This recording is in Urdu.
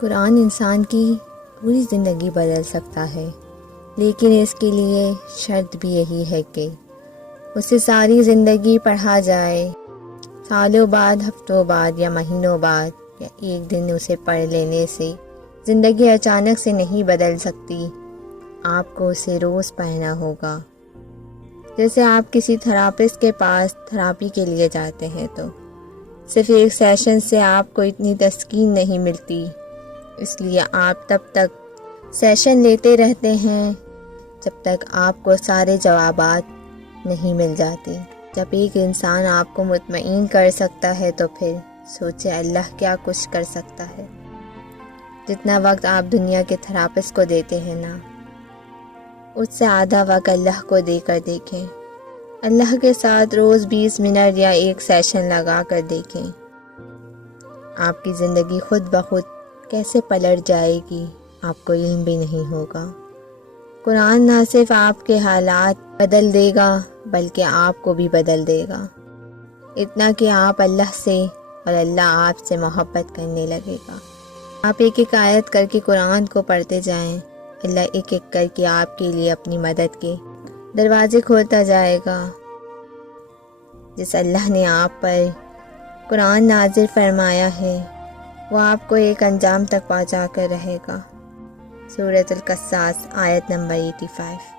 قرآن انسان کی پوری زندگی بدل سکتا ہے، لیکن اس کے لیے شرط بھی یہی ہے کہ اسے ساری زندگی پڑھا جائے۔ سالوں بعد، ہفتوں بعد یا مہینوں بعد یا ایک دن اسے پڑھ لینے سے زندگی اچانک سے نہیں بدل سکتی۔ آپ کو اسے روز پڑھنا ہوگا۔ جیسے آپ کسی تھراپسٹ کے پاس تھراپی کے لیے جاتے ہیں تو صرف ایک سیشن سے آپ کو اتنی تسکین نہیں ملتی، اس لیے آپ تب تک سیشن لیتے رہتے ہیں جب تک آپ کو سارے جوابات نہیں مل جاتے۔ جب ایک انسان آپ کو مطمئن کر سکتا ہے تو پھر سوچے اللہ کیا کچھ کر سکتا ہے۔ جتنا وقت آپ دنیا کے تھراپسٹ کو دیتے ہیں نا، اس سے آدھا وقت اللہ کو دے کر دیکھیں۔ اللہ کے ساتھ روز 20 منٹ یا ایک سیشن لگا کر دیکھیں۔ آپ کی زندگی خود بخود کیسے پلٹ جائے گی آپ کو علم بھی نہیں ہوگا۔ قرآن نہ صرف آپ کے حالات بدل دے گا بلکہ آپ کو بھی بدل دے گا، اتنا کہ آپ اللہ سے اور اللہ آپ سے محبت کرنے لگے گا۔ آپ ایک ایک آیت کر کے قرآن کو پڑھتے جائیں، اللہ ایک ایک کر کے آپ کے لیے اپنی مدد کے دروازے کھولتا جائے گا۔ جس اللہ نے آپ پر قرآن نازل فرمایا ہے وہ آپ کو ایک انجام تک پہنچا کر رہے گا۔ سورۃ القصص آیت نمبر 85۔